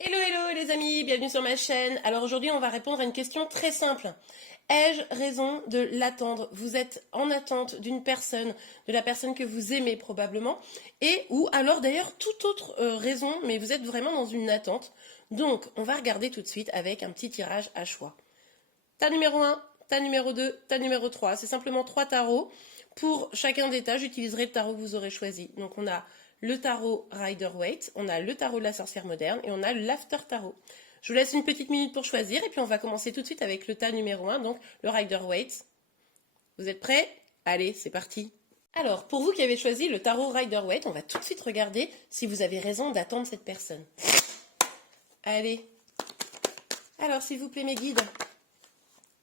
Hello hello les amis, bienvenue sur ma chaîne. Alors aujourd'hui on va répondre à une question très simple. Ai-je raison de l'attendre? Vous êtes en attente d'une personne, de la personne que vous aimez probablement, et ou alors d'ailleurs toute autre raison, mais vous êtes vraiment dans une attente. Donc on va regarder tout de suite avec un petit tirage à choix. Tas numéro 1, tas numéro 2, tas numéro 3. C'est simplement 3 tarots. Pour chacun des tas, j'utiliserai le tarot que vous aurez choisi. Donc on a le tarot Rider-Waite, on a le tarot de la sorcière moderne et on a l'After Tarot. Je vous laisse une petite minute pour choisir et puis on va commencer tout de suite avec le tas numéro 1, donc le Rider-Waite. Vous êtes prêts? Allez, c'est parti. Alors, pour vous qui avez choisi le tarot Rider-Waite, on va tout de suite regarder si vous avez raison d'attendre cette personne. Allez. Alors, s'il vous plaît, mes guides.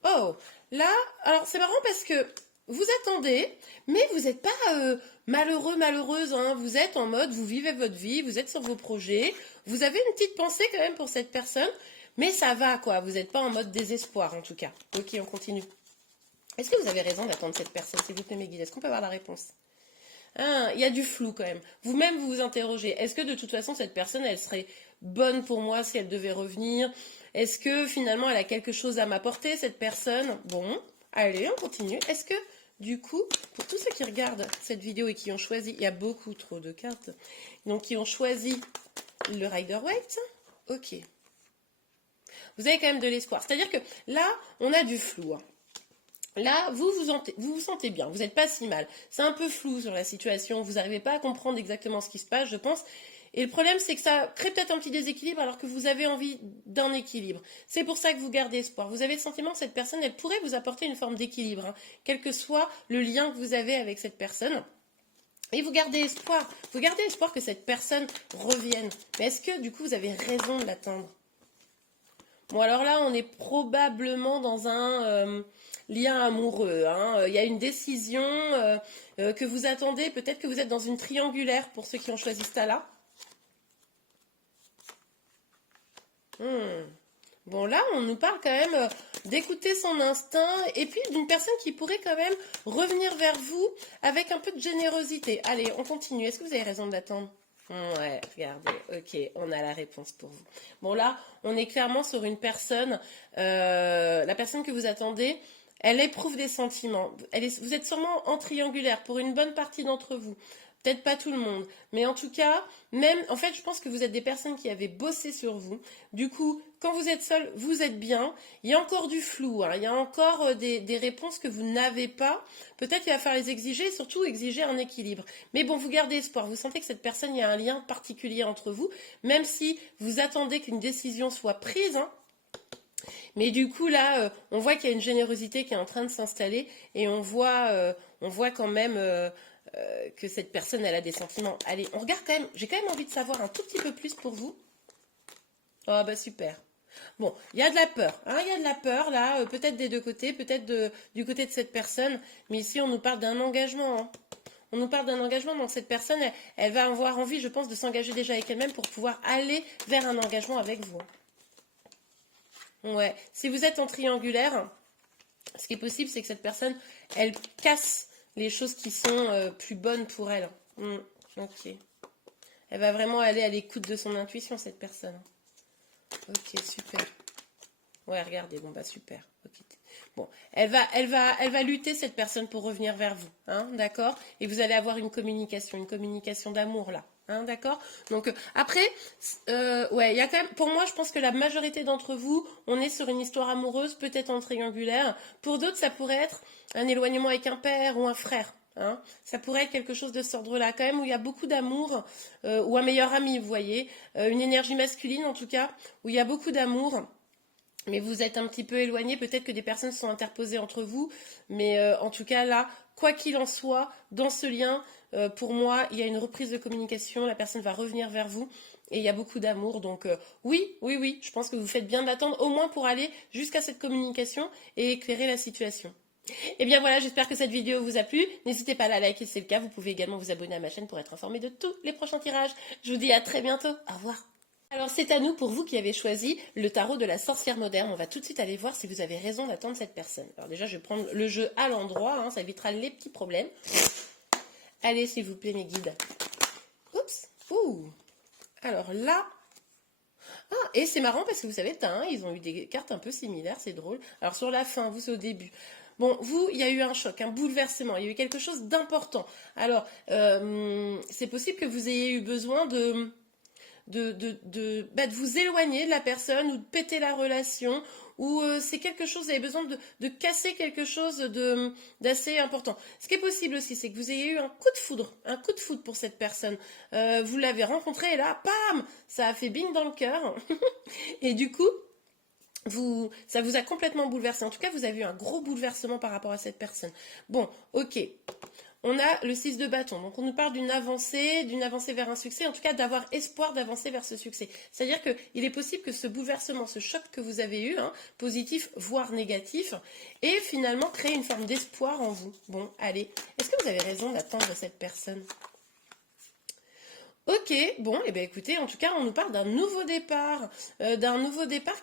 Oh, là, alors c'est marrant parce que vous attendez, mais vous n'êtes pas malheureux, malheureuse, hein. Vous êtes en mode, vous vivez votre vie, vous êtes sur vos projets, vous avez une petite pensée quand même pour cette personne, mais ça va quoi, vous n'êtes pas en mode désespoir en tout cas. Ok, on continue. Est-ce que vous avez raison d'attendre cette personne, s'il vous plaît, mes guides? Est-ce qu'on peut avoir la réponse? Ah, il y a du flou quand même. Vous-même, vous vous interrogez. Est-ce que de toute façon, cette personne, elle serait bonne pour moi si elle devait revenir? Est-ce que finalement, elle a quelque chose à m'apporter, cette personne? Bon, allez, on continue. Est-ce que, du coup, pour tous ceux qui regardent cette vidéo et qui ont choisi, il y a beaucoup trop de cartes, donc qui ont choisi le Rider-Waite, ok. Vous avez quand même de l'espoir. C'est-à-dire que là, on a du flou, hein. Là, vous sentez bien, vous n'êtes pas si mal. C'est un peu flou sur la situation, vous n'arrivez pas à comprendre exactement ce qui se passe, je pense. Et le problème, c'est que ça crée peut-être un petit déséquilibre alors que vous avez envie d'un équilibre. C'est pour ça que vous gardez espoir. Vous avez le sentiment que cette personne, elle pourrait vous apporter une forme d'équilibre, hein, quel que soit le lien que vous avez avec cette personne. Et vous gardez espoir. Vous gardez espoir que cette personne revienne. Mais est-ce que, du coup, vous avez raison de l'attendre? Bon, alors là, on est probablement dans un lien amoureux, hein. Il y a une décision que vous attendez. Peut-être que vous êtes dans une triangulaire pour ceux qui ont choisi ce tas-là. Bon, là, on nous parle quand même d'écouter son instinct et puis d'une personne qui pourrait quand même revenir vers vous avec un peu de générosité. Allez, on continue. Est-ce que vous avez raison d'attendre? Ouais, regardez, ok, on a la réponse pour vous. Bon, là, on est clairement sur une personne, la personne que vous attendez, elle éprouve des sentiments. Vous êtes sûrement en triangulaire pour une bonne partie d'entre vous. Peut-être pas tout le monde, mais en tout cas, même, en fait, je pense que vous êtes des personnes qui avaient bossé sur vous. Du coup, quand vous êtes seul, vous êtes bien. Il y a encore du flou, hein. Il y a encore des réponses que vous n'avez pas. Peut-être qu'il va falloir les exiger et surtout exiger un équilibre. Mais bon, vous gardez espoir. Vous sentez que cette personne, il y a un lien particulier entre vous, même si vous attendez qu'une décision soit prise, hein. Mais du coup, là, on voit qu'il y a une générosité qui est en train de s'installer et on voit quand même que cette personne, elle a des sentiments. Allez, on regarde quand même. J'ai quand même envie de savoir un tout petit peu plus pour vous. Oh, bah super. Bon, il y a de la peur, hein, il y a de la peur là, peut-être des deux côtés, peut-être du côté de cette personne, mais ici on nous parle d'un engagement, hein. On nous parle d'un engagement, donc cette personne, elle va avoir envie, je pense, de s'engager déjà avec elle-même pour pouvoir aller vers un engagement avec vous. Ouais, si vous êtes en triangulaire, ce qui est possible, c'est que cette personne, elle casse les choses qui sont plus bonnes pour elle. Ok. Elle va vraiment aller à l'écoute de son intuition, cette personne. Ok, super. Ouais, regardez, bon bah super. Ok. Bon, elle va lutter cette personne pour revenir vers vous, hein, d'accord? Et vous allez avoir une communication d'amour là, hein, d'accord? Donc après, ouais, il y a quand même, pour moi, je pense que la majorité d'entre vous, on est sur une histoire amoureuse, peut-être en triangulaire. Pour d'autres, ça pourrait être un éloignement avec un père ou un frère. Hein, ça pourrait être quelque chose de cet ordre-là, quand même, où il y a beaucoup d'amour, ou un meilleur ami, vous voyez, une énergie masculine en tout cas, où il y a beaucoup d'amour. Mais vous êtes un petit peu éloigné, peut-être que des personnes sont interposées entre vous, mais en tout cas là, quoi qu'il en soit, dans ce lien, pour moi, il y a une reprise de communication, la personne va revenir vers vous et il y a beaucoup d'amour. Donc oui, oui, oui, je pense que vous faites bien d'attendre au moins pour aller jusqu'à cette communication et éclairer la situation. Et bien voilà, j'espère que cette vidéo vous a plu. N'hésitez pas à la liker si c'est le cas. Vous pouvez également vous abonner à ma chaîne pour être informé de tous les prochains tirages. Je vous dis à très bientôt. Au revoir. Alors c'est à nous, pour vous qui avez choisi le tarot de la sorcière moderne. On va tout de suite aller voir si vous avez raison d'attendre cette personne. Alors déjà, je vais prendre le jeu à l'endroit, hein, ça évitera les petits problèmes. Allez, s'il vous plaît, mes guides. Oups. Ouh. Alors là... Ah, et c'est marrant parce que vous savez, ils ont eu des cartes un peu similaires, c'est drôle. Alors sur la fin, vous c'est au début. Bon, vous, il y a eu un choc, un bouleversement, il y a eu quelque chose d'important. Alors, c'est possible que vous ayez eu besoin de vous éloigner de la personne ou de péter la relation ou c'est quelque chose, vous avez besoin de casser quelque chose d'assez important. Ce qui est possible aussi, c'est que vous ayez eu un coup de foudre pour cette personne. Vous l'avez rencontrée et là, pam, ça a fait bing dans le cœur. Et du coup, ça vous a complètement bouleversé. En tout cas, vous avez eu un gros bouleversement par rapport à cette personne. Bon, ok. On a le 6 de bâton, donc on nous parle d'une avancée vers un succès, en tout cas d'avoir espoir d'avancer vers ce succès. C'est-à-dire qu'il est possible que ce bouleversement, ce choc que vous avez eu, positif voire négatif, ait finalement créé une forme d'espoir en vous. Bon, allez, est-ce que vous avez raison d'attendre cette personne ? Ok, bon, et bien écoutez, en tout cas, on nous parle d'un nouveau départ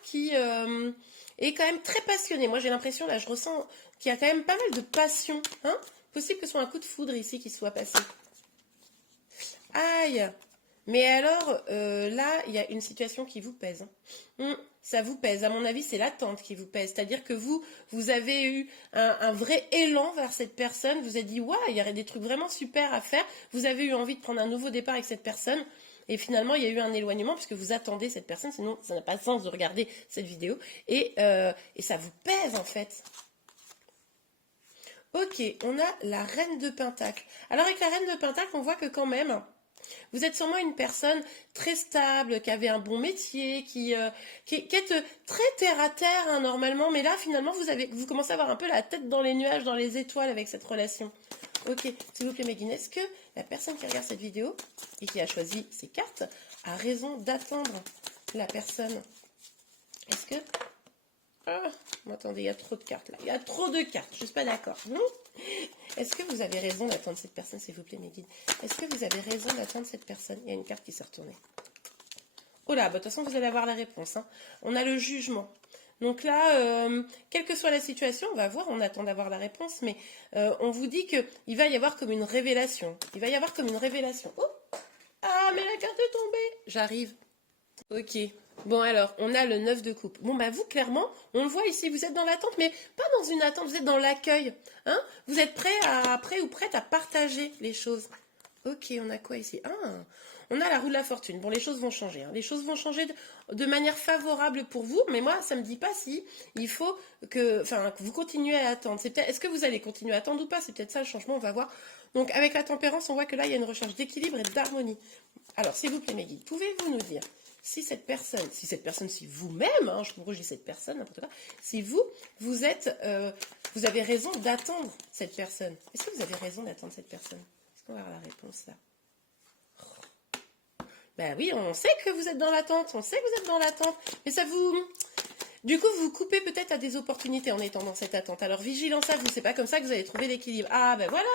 qui est quand même très passionné. Moi, j'ai l'impression, là, je ressens qu'il y a quand même pas mal de passion, hein. Possible que ce soit un coup de foudre ici qui soit passé. Aïe! Mais alors, là, il y a une situation qui vous pèse. Ça vous pèse. À mon avis, c'est l'attente qui vous pèse. C'est-à-dire que vous avez eu un vrai élan vers cette personne. Vous avez dit, waouh, il y aurait des trucs vraiment super à faire. Vous avez eu envie de prendre un nouveau départ avec cette personne. Et finalement, il y a eu un éloignement puisque vous attendez cette personne. Sinon, ça n'a pas de sens de regarder cette vidéo. Et ça vous pèse, en fait. Ok, on a la reine de Pentacle. Alors avec la reine de Pentacle, on voit que quand même, vous êtes sûrement une personne très stable, qui avait un bon métier, qui est très terre à terre normalement, mais là finalement vous commencez à avoir un peu la tête dans les nuages, dans les étoiles avec cette relation. Ok, s'il vous plaît Megan, est-ce que la personne qui regarde cette vidéo et qui a choisi ces cartes a raison d'attendre la personne? Est-ce que... Ah, attendez, il y a trop de cartes là. Il y a trop de cartes, je ne suis pas d'accord. Est-ce que vous avez raison d'attendre cette personne, s'il vous plaît, mes guides? Est-ce que vous avez raison d'attendre cette personne? Il y a une carte qui s'est retournée. Oh là, de toute façon, vous allez avoir la réponse. On a le jugement. Donc là, quelle que soit la situation, on va voir, on attend d'avoir la réponse, mais on vous dit qu'il va y avoir comme une révélation. Il va y avoir comme une révélation. Oh! Ah, mais la carte est tombée! J'arrive. Ok. Bon alors, on a le 9 de coupe. Bon bah vous, clairement, on le voit ici, vous êtes dans l'attente, mais pas dans une attente, vous êtes dans l'accueil. Hein, vous êtes prêt ou prête à partager les choses. Ok, on a quoi ici? On a la roue de la fortune. Bon, les choses vont changer. Les choses vont changer de manière favorable pour vous, mais moi, ça ne me dit pas si il faut que vous continuez à attendre. Est-ce que vous allez continuer à attendre ou pas? C'est peut-être ça le changement, on va voir. Donc avec la tempérance, on voit que là, il y a une recherche d'équilibre et d'harmonie. Alors, s'il vous plaît, mes guides, pouvez-vous nous dire si vous-même, je vous dis cette personne, n'importe quoi, si vous avez raison d'attendre cette personne. Est-ce que vous avez raison d'attendre cette personne? Est-ce qu'on va avoir la réponse là? Ben oui, on sait que vous êtes dans l'attente, mais du coup, vous coupez peut-être à des opportunités en étant dans cette attente. Alors, vigilance à vous, c'est pas comme ça que vous allez trouver l'équilibre. Ah, ben voilà,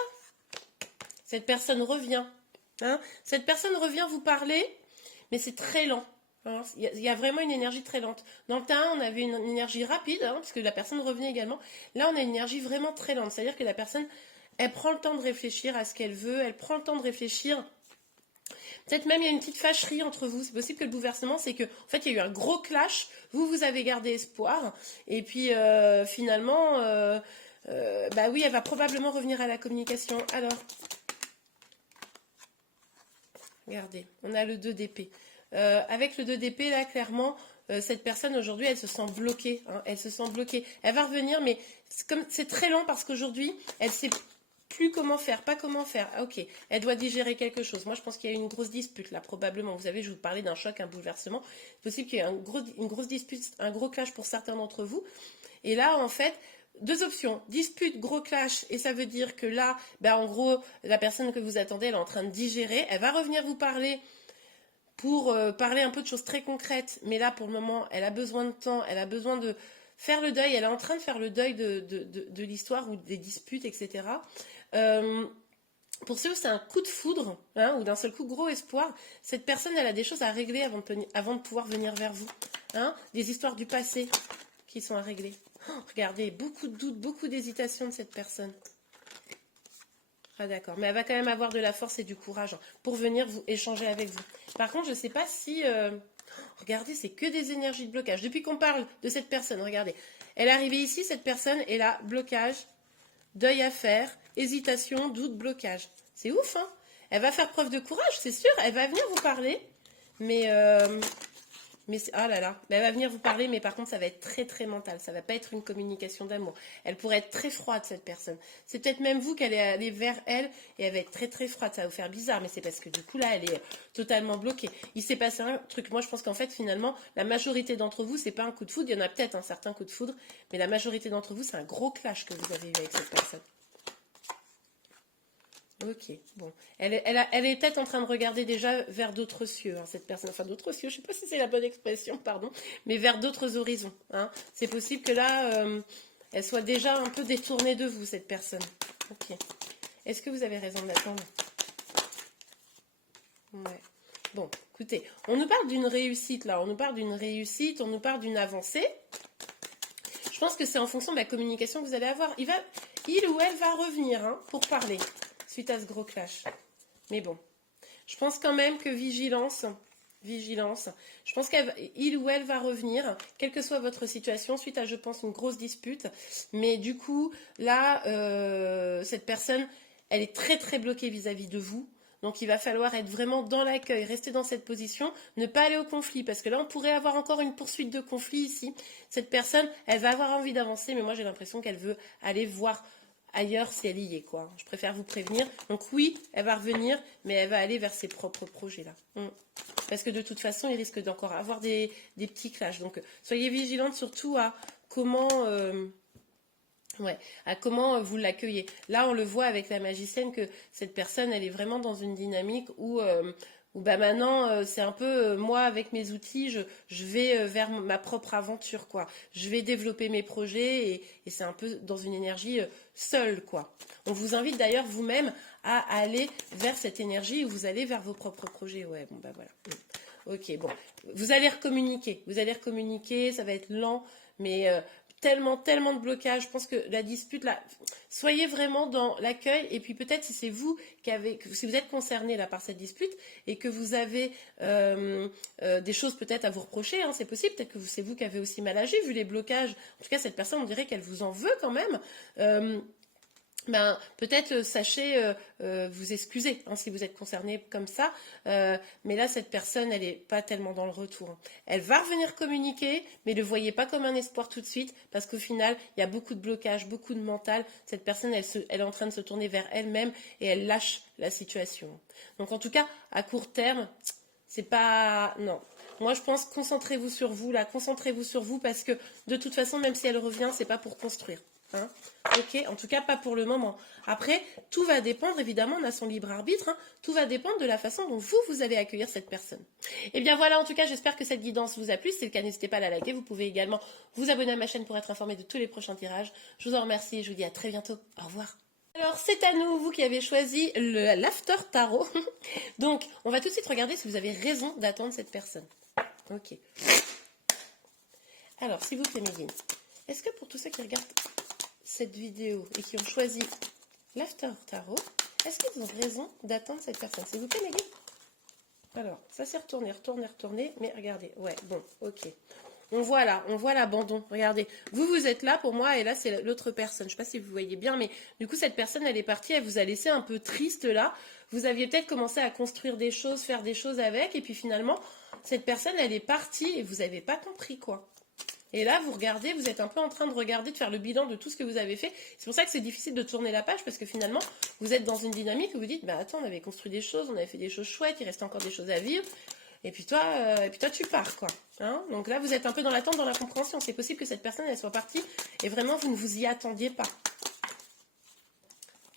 cette personne revient. Cette personne revient vous parler, mais c'est très lent. Il y a vraiment une énergie très lente. Dans le tas 1, on avait une énergie rapide, parce que la personne revenait également. Là, on a une énergie vraiment très lente. C'est-à-dire que la personne, elle prend le temps de réfléchir à ce qu'elle veut, elle prend le temps de réfléchir. Peut-être même il y a une petite fâcherie entre vous. C'est possible que le bouleversement, c'est que, en fait, il y a eu un gros clash. Vous avez gardé espoir. Et puis, finalement, oui, elle va probablement revenir à la communication. Alors, regardez, on a le 2 d'épée. Avec le 2 d'épée, là, clairement, cette personne, aujourd'hui, elle se sent bloquée. Elle se sent bloquée. Elle va revenir, mais c'est très lent parce qu'aujourd'hui, elle sait plus comment faire, pas comment faire. Ah, ok, elle doit digérer quelque chose. Moi, je pense qu'il y a eu une grosse dispute, là, probablement. Vous savez, je vous parlais d'un choc, un bouleversement. C'est possible qu'il y ait une grosse dispute, un gros clash pour certains d'entre vous. Et là, en fait... Deux options, dispute, gros clash, et ça veut dire que là, en gros, la personne que vous attendez, elle est en train de digérer, elle va revenir vous parler pour parler un peu de choses très concrètes, mais là, pour le moment, elle a besoin de temps, elle a besoin de faire le deuil, elle est en train de faire le deuil de l'histoire ou des disputes, etc. Pour ceux où c'est un coup de foudre, ou d'un seul coup, gros espoir, cette personne, elle a des choses à régler avant de pouvoir venir vers vous. Des histoires du passé qui sont à régler. Regardez, beaucoup de doutes, beaucoup d'hésitation de cette personne. Ah d'accord, mais elle va quand même avoir de la force et du courage pour venir vous échanger avec vous. Par contre, je ne sais pas si... Regardez, c'est que des énergies de blocage. Depuis qu'on parle de cette personne, regardez. Elle est arrivée ici, cette personne, et là, blocage, deuil à faire, hésitation, doute, blocage. C'est ouf, hein? Elle va faire preuve de courage, c'est sûr. Elle va venir vous parler, mais ah là là, elle va venir vous parler, mais par contre, ça va être très très mental. Ça va pas être une communication d'amour. Elle pourrait être très froide, cette personne. C'est peut-être même vous qu'elle est allée vers elle et elle va être très très froide. Ça va vous faire bizarre, mais c'est parce que du coup là, elle est totalement bloquée. Il s'est passé un truc. Moi, je pense qu'en fait, finalement, la majorité d'entre vous, c'est pas un coup de foudre. Il y en a peut-être un certain coup de foudre, mais la majorité d'entre vous, c'est un gros clash que vous avez eu avec cette personne. Ok, bon. Elle est peut-être en train de regarder déjà vers d'autres cieux, hein, cette personne. Enfin, d'autres cieux, je ne sais pas si c'est la bonne expression, pardon, mais vers d'autres horizons. Hein. C'est possible que là, elle soit déjà un peu détournée de vous, cette personne. Ok. Est-ce que vous avez raison de l'attendre? Ouais. Bon, écoutez, on nous parle d'une réussite, là. On nous parle d'une réussite, on nous parle d'une avancée. Je pense que c'est en fonction de la communication que vous allez avoir. Il ou elle va revenir hein, pour parler suite à ce gros clash. Mais bon, je pense quand même que vigilance, je pense qu'il ou elle va revenir, quelle que soit votre situation, suite à, je pense, une grosse dispute. Mais du coup, là, cette personne, elle est très très bloquée vis-à-vis de vous. Donc il va falloir être vraiment dans l'accueil, rester dans cette position, ne pas aller au conflit, parce que là on pourrait avoir encore une poursuite de conflit ici. Cette personne, elle va avoir envie d'avancer, mais moi j'ai l'impression qu'elle veut aller voir ailleurs si elle y est, quoi. Je préfère vous prévenir. Donc oui, elle va revenir, mais elle va aller vers ses propres projets, là. Parce que de toute façon, il risque d'encore avoir des petits clashs. Donc soyez vigilante surtout à comment... à comment vous l'accueillez. Là, on le voit avec la magicienne que cette personne, elle est vraiment dans une dynamique où bah maintenant, c'est un peu moi avec mes outils, je vais vers ma propre aventure, quoi. Je vais développer mes projets et c'est un peu dans une énergie seule, quoi. On vous invite d'ailleurs vous-même à aller vers cette énergie où vous allez vers vos propres projets. Ouais, bon, bah voilà. Ok, bon. Vous allez recommuniquer, ça va être lent, mais tellement de blocages. Je pense que la dispute, là, soyez vraiment dans l'accueil. Et puis peut-être si c'est vous si vous êtes concerné là par cette dispute et que vous avez des choses peut-être à vous reprocher, hein, c'est possible. Peut-être que c'est vous qui avez aussi mal agi vu les blocages. En tout cas, cette personne, on dirait qu'elle vous en veut quand même. Ben, peut-être sachez vous excuser hein, si vous êtes concerné comme ça. Mais là, cette personne, elle n'est pas tellement dans le retour. Hein. Elle va revenir communiquer, mais ne le voyez pas comme un espoir tout de suite, parce qu'au final, il y a beaucoup de blocages, beaucoup de mental. Cette personne, elle est en train de se tourner vers elle-même et elle lâche la situation. Donc, en tout cas, à court terme, c'est pas... Non. Moi, je pense, concentrez-vous sur vous, là. Concentrez-vous sur vous, parce que de toute façon, même si elle revient, c'est pas pour construire. Hein. Ok, en tout cas pas pour le moment. Après, tout va dépendre, évidemment, on a son libre arbitre, hein, tout va dépendre de la façon dont vous allez accueillir cette personne. Et bien voilà, en tout cas, j'espère que cette guidance vous a plu. Si c'est le cas, n'hésitez pas à la liker. Vous pouvez également vous abonner à ma chaîne pour être informé de tous les prochains tirages. Je vous en remercie et je vous dis à très bientôt. Au revoir. Alors, c'est à nous, vous qui avez choisi l'After Tarot. Donc, on va tout de suite regarder si vous avez raison d'attendre cette personne. Ok. Alors, s'il vous plaît, Méline, est-ce que pour tous ceux qui regardent cette vidéo et qui ont choisi l'After Tarot, est-ce qu'ils ont raison d'attendre cette personne? S'il vous plaît, Maggie. Alors, ça s'est retourné, mais regardez, ouais, bon, ok. On voit l'abandon, regardez. Vous êtes là pour moi, et là, c'est l'autre personne. Je ne sais pas si vous voyez bien, mais du coup, cette personne, elle est partie, elle vous a laissé un peu triste, là. Vous aviez peut-être commencé à construire des choses, faire des choses avec, et puis finalement, cette personne, elle est partie, et vous n'avez pas compris, quoi. Et là, vous regardez, vous êtes un peu en train de regarder, de faire le bilan de tout ce que vous avez fait. C'est pour ça que c'est difficile de tourner la page, parce que finalement, vous êtes dans une dynamique où vous dites, bah attends, on avait construit des choses, on avait fait des choses chouettes, il reste encore des choses à vivre. Et puis toi, tu pars, quoi. Hein. Donc là, vous êtes un peu dans l'attente, dans la compréhension. C'est possible que cette personne, elle soit partie, et vraiment, vous ne vous y attendiez pas.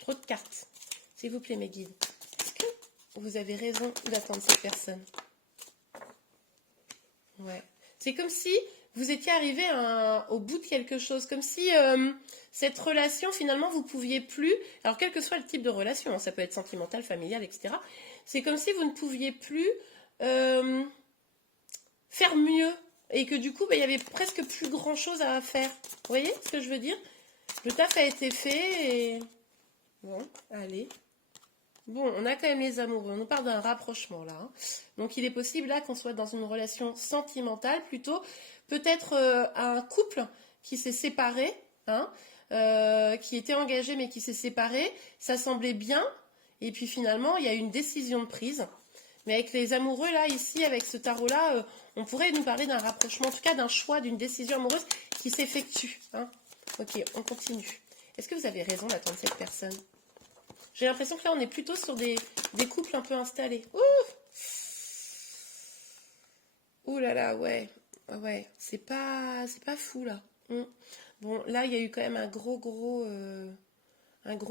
Trop de cartes. S'il vous plaît, mes guides. Est-ce que vous avez raison d'attendre cette personne? Ouais. C'est comme si vous étiez arrivé au bout de quelque chose, comme si cette relation, finalement, vous pouviez plus, alors quel que soit le type de relation, hein, ça peut être sentimental, familial, etc., c'est comme si vous ne pouviez plus faire mieux, et que du coup, bah, il y avait presque plus grand-chose à faire. Vous voyez ce que je veux dire? Le taf a été fait, et... Bon, allez. Bon, on a quand même les amoureux. On nous parle d'un rapprochement là, hein. Donc il est possible là qu'on soit dans une relation sentimentale plutôt. Peut-être un couple qui s'est séparé, hein, qui était engagé mais qui s'est séparé. Ça semblait bien. Et puis finalement, il y a eu une décision de prise. Mais avec les amoureux là, ici, avec ce tarot-là, on pourrait nous parler d'un rapprochement, en tout cas d'un choix, d'une décision amoureuse qui s'effectue, hein. Ok, on continue. Est-ce que vous avez raison d'attendre cette personne? J'ai l'impression que là, on est plutôt sur des couples un peu installés. Ouh, ouh là là, ouais. Ouais, c'est pas fou, là. Bon, là, il y a eu quand même un gros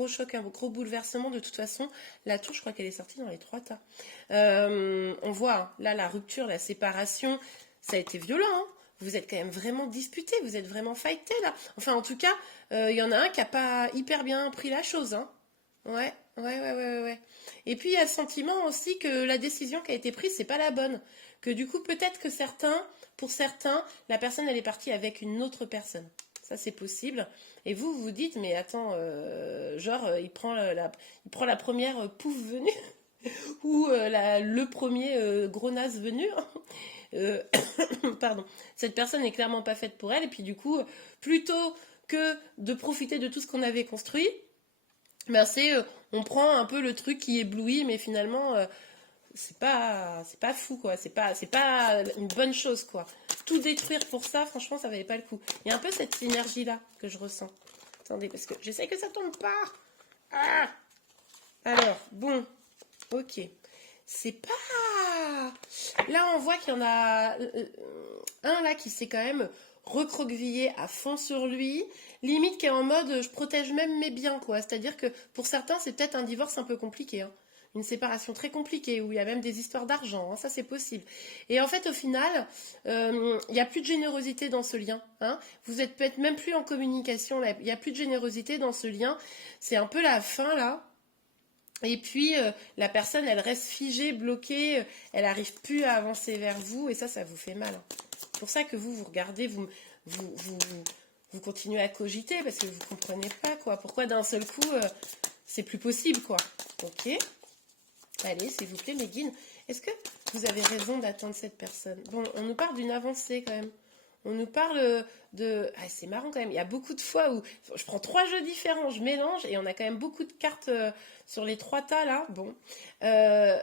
choc, un gros bouleversement. De toute façon, la tour, je crois qu'elle est sortie dans les trois tas. On voit, hein, là, la rupture, la séparation, ça a été violent, hein. Vous êtes quand même vraiment disputés, vous êtes vraiment fightés, là. Enfin, en tout cas, il y en a un qui a pas hyper bien pris la chose, hein. Ouais, ouais. Et puis il y a le sentiment aussi que la décision qui a été prise, c'est pas la bonne. Que du coup, peut-être que pour certains, la personne elle est partie avec une autre personne. Ça c'est possible. Et vous vous dites, mais attends, il prend la première pouffe venue ou le premier gros naze venu. Euh, pardon. Cette personne n'est clairement pas faite pour elle. Et puis du coup, plutôt que de profiter de tout ce qu'on avait construit, ben on prend un peu le truc qui éblouit, mais finalement, c'est pas fou, quoi. C'est pas une bonne chose, quoi. Tout détruire pour ça, franchement, ça valait pas le coup. Il y a un peu cette énergie-là que je ressens. Attendez, parce que j'essaie que ça tombe pas. Ah. Alors, bon, ok. C'est pas... Là, on voit qu'il y en a un là qui s'est quand même recroquevillé à fond sur lui, limite qui est en mode je protège même mes biens, quoi. C'est-à-dire que pour certains, c'est peut-être un divorce un peu compliqué, hein. Une séparation très compliquée où il y a même des histoires d'argent, hein, ça c'est possible. Et en fait, au final, il n'y a plus de générosité dans ce lien, hein. Vous êtes peut-être même plus en communication, il n'y a plus de générosité dans ce lien. C'est un peu la fin là. Et puis, la personne, elle reste figée, bloquée, elle n'arrive plus à avancer vers vous, et ça vous fait mal, hein. C'est pour ça que vous regardez, vous, vous, vous continuez à cogiter, parce que vous ne comprenez pas, quoi. Pourquoi d'un seul coup, c'est plus possible, quoi. Ok. Allez, s'il vous plaît, mes guides, est-ce que vous avez raison d'attendre cette personne? Bon, on nous parle d'une avancée, quand même. On nous parle de... Ah, c'est marrant quand même, il y a beaucoup de fois où je prends trois jeux différents, je mélange et on a quand même beaucoup de cartes sur les trois tas là. Bon. Euh,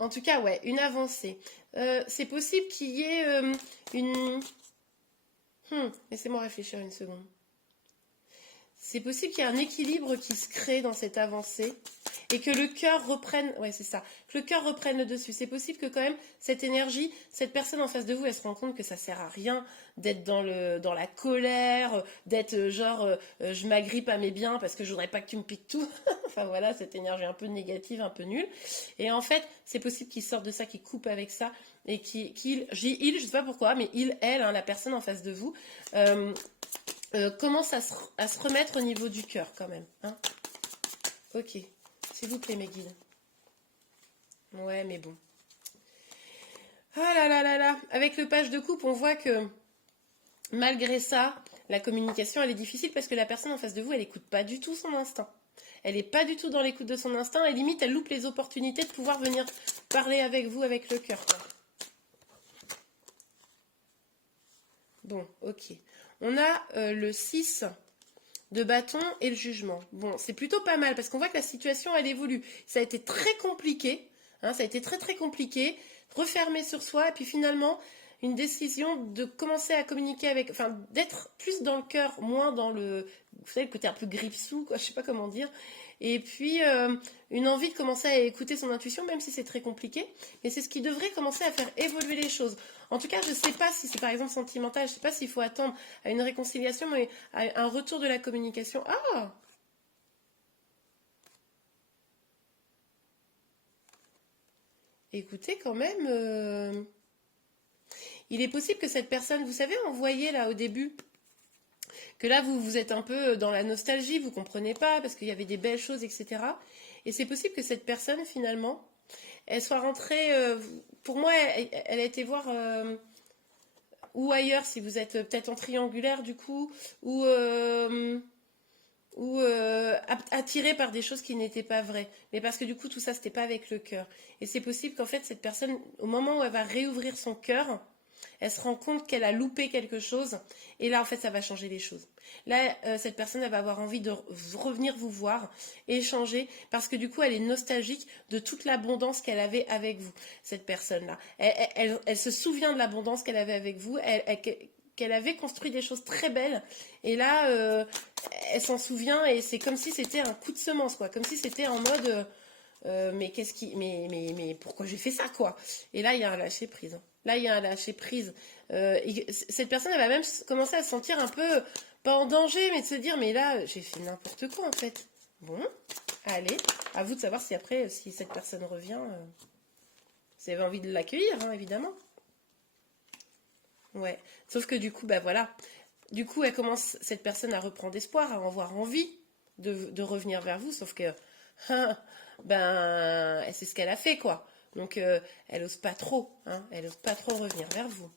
En tout cas, ouais, une avancée. C'est possible qu'il y ait une... Laissez-moi réfléchir une seconde. C'est possible qu'il y ait un équilibre qui se crée dans cette avancée et que le cœur reprenne, ouais c'est ça, que le cœur reprenne le dessus. C'est possible que quand même cette énergie, cette personne en face de vous, elle se rend compte que ça sert à rien d'être dans la colère, d'être je m'agrippe à mes biens parce que je voudrais pas que tu me piques tout. Enfin voilà, cette énergie un peu négative, un peu nulle. Et en fait, c'est possible qu'il sorte de ça, qu'il coupe avec ça et je sais pas pourquoi, mais elle, hein, la personne en face de vous, commence à se remettre au niveau du cœur quand même, hein. Ok, s'il vous plaît mes guides. Ouais, mais bon. Ah là là là là. Avec le page de coupe, on voit que malgré ça, la communication, elle est difficile parce que la personne en face de vous, elle n'écoute pas du tout son instinct. Elle n'est pas du tout dans l'écoute de son instinct et limite, elle loupe les opportunités de pouvoir venir parler avec vous avec le cœur, quoi. Bon, ok. On a le 6 de bâton et le jugement. Bon, c'est plutôt pas mal parce qu'on voit que la situation, elle évolue. Ça a été très compliqué, hein, ça a été très très compliqué, refermé sur soi, et puis finalement, une décision de commencer à communiquer avec, enfin, d'être plus dans le cœur, moins dans vous savez, le côté un peu grippe-sous, quoi, je sais pas comment dire. Et puis, une envie de commencer à écouter son intuition, même si c'est très compliqué. Mais c'est ce qui devrait commencer à faire évoluer les choses. En tout cas, je ne sais pas si c'est par exemple sentimental, je ne sais pas s'il faut attendre à une réconciliation, mais à un retour de la communication. Ah! Écoutez, quand même, il est possible que cette personne, vous savez, on voyait là au début, que là vous êtes un peu dans la nostalgie, vous comprenez pas, parce qu'il y avait des belles choses, etc. Et c'est possible que cette personne, finalement, elle soit rentrée, pour moi, elle a été voir... ou ailleurs si vous êtes peut-être en triangulaire du coup, ou ou attirée par des choses qui n'étaient pas vraies. Mais parce que du coup, tout ça, c'était pas avec le cœur. Et c'est possible qu'en fait, cette personne, au moment où elle va réouvrir son cœur, elle se rend compte qu'elle a loupé quelque chose. Et là, en fait, ça va changer les choses. Là, cette personne, elle va avoir envie de revenir vous voir, échanger, parce que du coup, elle est nostalgique de toute l'abondance qu'elle avait avec vous, cette personne-là. Elle se souvient de l'abondance qu'elle avait avec vous, qu'elle avait construit des choses très belles. Et là, elle s'en souvient et c'est comme si c'était un coup de semence, quoi. Comme si c'était en mode, mais qu'est-ce qui, mais pourquoi j'ai fait ça, quoi. Et là, il y a un lâcher prise. Là, il y a un lâcher prise. Cette personne, elle va même commencer à se sentir un peu, pas en danger, mais de se dire, mais là, j'ai fait n'importe quoi, en fait. Bon, allez, à vous de savoir si après, si cette personne revient, vous avez envie de l'accueillir, hein, évidemment. Ouais, sauf que du coup, bah voilà. Du coup, elle commence, cette personne, à reprendre espoir, à en avoir envie de revenir vers vous, sauf que, ben, c'est ce qu'elle a fait, quoi. Donc, elle ose pas trop, hein, elle ose pas trop revenir vers vous.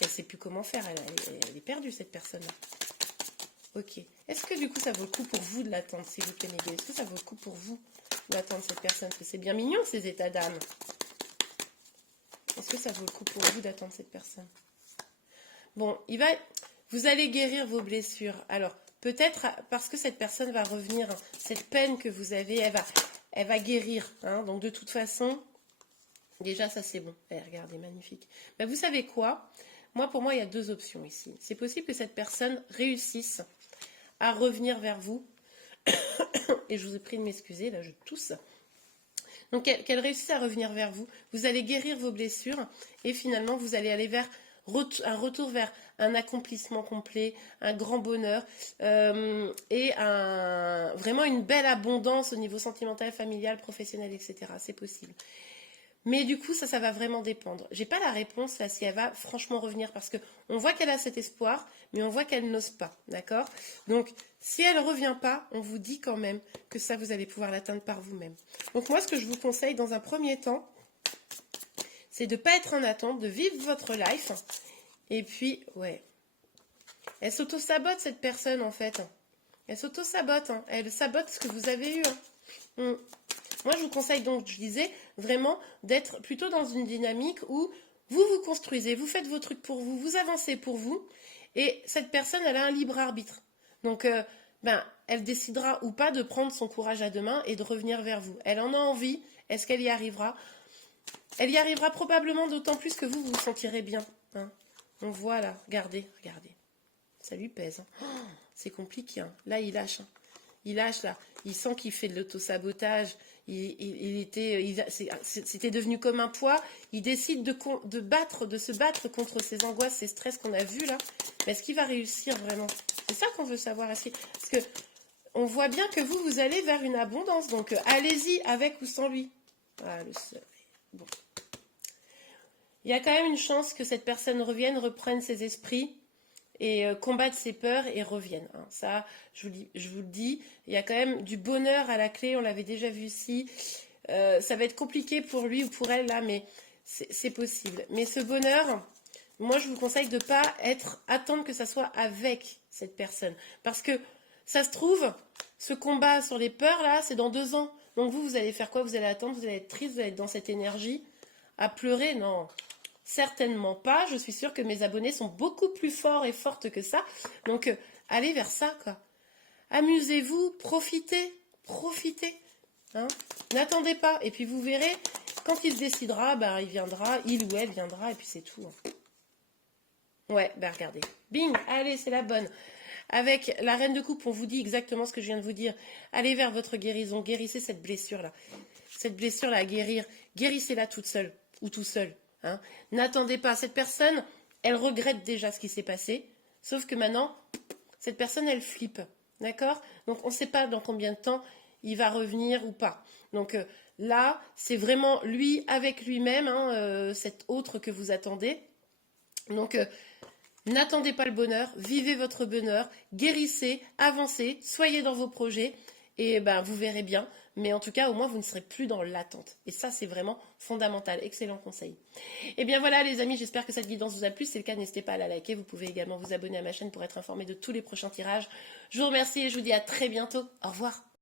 Elle sait plus comment faire, elle est perdue, cette personne-là. Ok. Est-ce que du coup, ça vaut le coup pour vous de l'attendre, s'il vous plaît, mes gars? Est-ce que ça vaut le coup pour vous d'attendre cette personne? Parce que c'est bien mignon, ces états d'âme. Est-ce que ça vaut le coup pour vous d'attendre cette personne? Bon, vous allez guérir vos blessures. Alors, peut-être parce que cette personne va revenir, cette peine que vous avez, elle va guérir. Hein. Donc, de toute façon, déjà, ça c'est bon. Eh, regardez, magnifique. Mais vous savez quoi? Pour moi, il y a deux options ici. C'est possible que cette personne réussisse à revenir vers vous. Et je vous ai pris de m'excuser, là, je tousse. Donc, qu'elle réussisse à revenir vers vous. Vous allez guérir vos blessures et finalement, vous allez aller vers un retour vers un accomplissement complet, un grand bonheur et vraiment une belle abondance au niveau sentimental, familial, professionnel, etc. C'est possible. Mais du coup, ça va vraiment dépendre. J'ai pas la réponse là si elle va franchement revenir parce que on voit qu'elle a cet espoir, mais on voit qu'elle n'ose pas, d'accord? Donc, si elle revient pas, on vous dit quand même que ça, vous allez pouvoir l'atteindre par vous-même. Donc moi, ce que je vous conseille dans un premier temps, c'est de ne pas être en attente, de vivre votre life. Et puis, ouais. Elle s'auto-sabote, cette personne, en fait. Elle s'auto-sabote. Hein. Elle sabote ce que vous avez eu. Hein. Moi, je vous conseille donc, je disais, vraiment d'être plutôt dans une dynamique où vous vous construisez, vous faites vos trucs pour vous, vous avancez pour vous. Et cette personne, elle a un libre arbitre. Donc, elle décidera ou pas de prendre son courage à deux mains et de revenir vers vous. Elle en a envie. Est-ce qu'elle y arrivera? Elle y arrivera probablement d'autant plus que vous vous sentirez bien. Hein. On voit là, regardez. Ça lui pèse. Hein. Oh, c'est compliqué. Hein. Là, il lâche. Hein. Il lâche là. Il sent qu'il fait de l'autosabotage. C'était devenu comme un poids. Il décide de se battre contre ses angoisses, ses stress qu'on a vus là. Mais est-ce qu'il va réussir vraiment? C'est ça qu'on veut savoir. Parce que on voit bien que vous allez vers une abondance. Donc allez-y avec ou sans lui. Ah, le seul. Bon. Il y a quand même une chance que cette personne revienne, reprenne ses esprits et combatte ses peurs et revienne. Hein. Ça, je vous le dis, il y a quand même du bonheur à la clé, on l'avait déjà vu ici. Ça va être compliqué pour lui ou pour elle là, mais c'est possible. Mais ce bonheur, moi je vous conseille de ne pas attendre que ça soit avec cette personne. Parce que ça se trouve, ce combat sur les peurs là, c'est dans 2 ans. Donc vous allez faire quoi? Vous allez attendre, vous allez être triste, vous allez être dans cette énergie. À pleurer, non, certainement pas. Je suis sûre que mes abonnés sont beaucoup plus forts et fortes que ça. Donc, allez vers ça, quoi. Amusez-vous, profitez. Hein. N'attendez pas. Et puis, vous verrez, quand il décidera, il viendra, il ou elle viendra, et puis c'est tout. Hein. Ouais, regardez. Bing, allez, c'est la bonne. Avec la reine de coupe, on vous dit exactement ce que je viens de vous dire. Allez vers votre guérison. Guérissez cette blessure-là. Cette blessure-là à guérir. Guérissez-la toute seule. Ou tout seul. Hein. N'attendez pas. Cette personne, elle regrette déjà ce qui s'est passé. Sauf que maintenant, cette personne, elle flippe. D'accord? Donc, on ne sait pas dans combien de temps il va revenir ou pas. Donc, là, c'est vraiment lui avec lui-même, hein, cet autre que vous attendez. Donc, n'attendez pas le bonheur. Vivez votre bonheur. Guérissez, avancez, soyez dans vos projets. Et vous verrez bien. mais en tout cas, au moins, vous ne serez plus dans l'attente. Et ça, c'est vraiment fondamental. Excellent conseil. Et bien voilà, les amis, j'espère que cette guidance vous a plu. Si c'est le cas, n'hésitez pas à la liker. Vous pouvez également vous abonner à ma chaîne pour être informé de tous les prochains tirages. Je vous remercie et je vous dis à très bientôt. Au revoir.